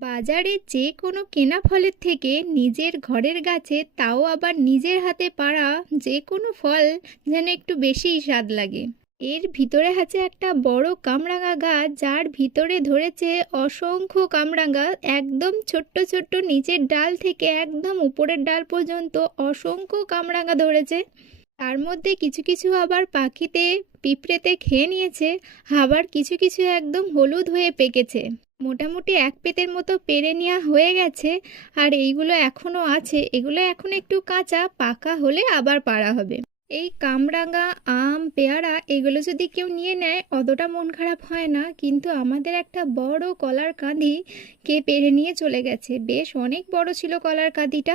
বাজারে যে কোনো কেনা ফলের থেকে নিজের ঘরের গাছে, তাও আবার নিজের হাতে পাড়া যে কোনো ফল যেন একটু বেশিই স্বাদ লাগে। এর ভিতরে আছে একটা বড় কামরাঙা গাছ, যার ভিতরে ধরেছে অসংখ্য কামরাঙা। একদম ছোট্ট ছোট্ট নিচের ডাল থেকে একদম উপরের ডাল পর্যন্ত অসংখ্য কামরাঙা ধরেছে। তার মধ্যে কিছু কিছু আবার পাখিতে পিঁপড়েতে খেয়ে নিয়েছে, আবার কিছু কিছু একদম হলুদ হয়ে পেকেছে। মোটামুটি এক পেতের মতো পেরে নেওয়া হয়ে গেছে। আর এইগুলো এখনও আছে, এগুলো এখন একটু কাঁচা, পাকা হলে আবার পাড়া হবে। এই কামরাঙা, আম, পেয়ারা এগুলো যদি কেউ নিয়ে নেয় অতটা মন খারাপ হয় না, কিন্তু আমাদের একটা বড় কলার কাঁদি কে পেরে নিয়ে চলে গেছে। বেশ অনেক বড় ছিল কলার কাঁদিটা।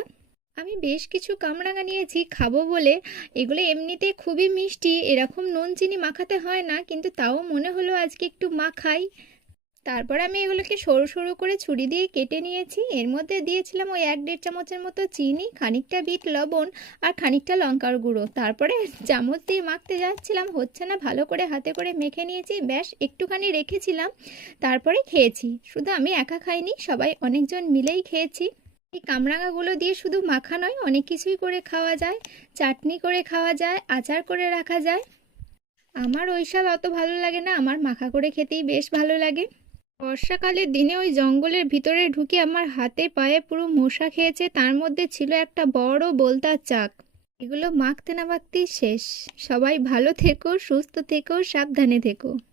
আমি বেশ কিছু কামরাঙা নিয়েছি খাবো বলে। এগুলো এমনিতে খুবই মিষ্টি, এরকম নুন চিনি মাখাতে হয় না, কিন্তু তাও মনে হলো আজকে একটু মাখাই। তারপর আমি এগুলোকে সরু সরু করে ছুরি দিয়ে কেটে নিয়েছি। এর মধ্যে দিয়েছিলাম ওই 1-1.5 চামচের মতো চিনি, খানিকটা বিট লবণ আর খানিকটা লঙ্কার গুঁড়ো। তারপরে চামচ দিয়ে মাখতে যাচ্ছিলাম, হচ্ছে না, ভালো করে হাতে করে মেখে নিয়েছি, ব্যাস একটুখানি রেখেছিলাম, তারপরে খেয়েছি। শুধু আমি একা খাইনি, সবাই অনেকজন মিলেই খেয়েছি। এই কামরাঙাগুলো দিয়ে শুধু মাখা নয়, অনেক কিছুই করে খাওয়া যায়। চাটনি করে খাওয়া যায়, আচার করে রাখা যায়। আমার ওই স্বাদ অত ভালো লাগে না, আমার মাখা করে খেতেই বেশ ভালো লাগে। বর্ষাকালের দিনে ওই জঙ্গলের ভিতরে ঢুকে আমার হাতে পায়ে পুরো মশা খেয়েছে, তার মধ্যে ছিল একটা বড় বোলতার চাক। এগুলো মাখতে না মাখতেই শেষ। সবাই ভালো থেকো, সুস্থ থেকো, সাবধানে থেকো।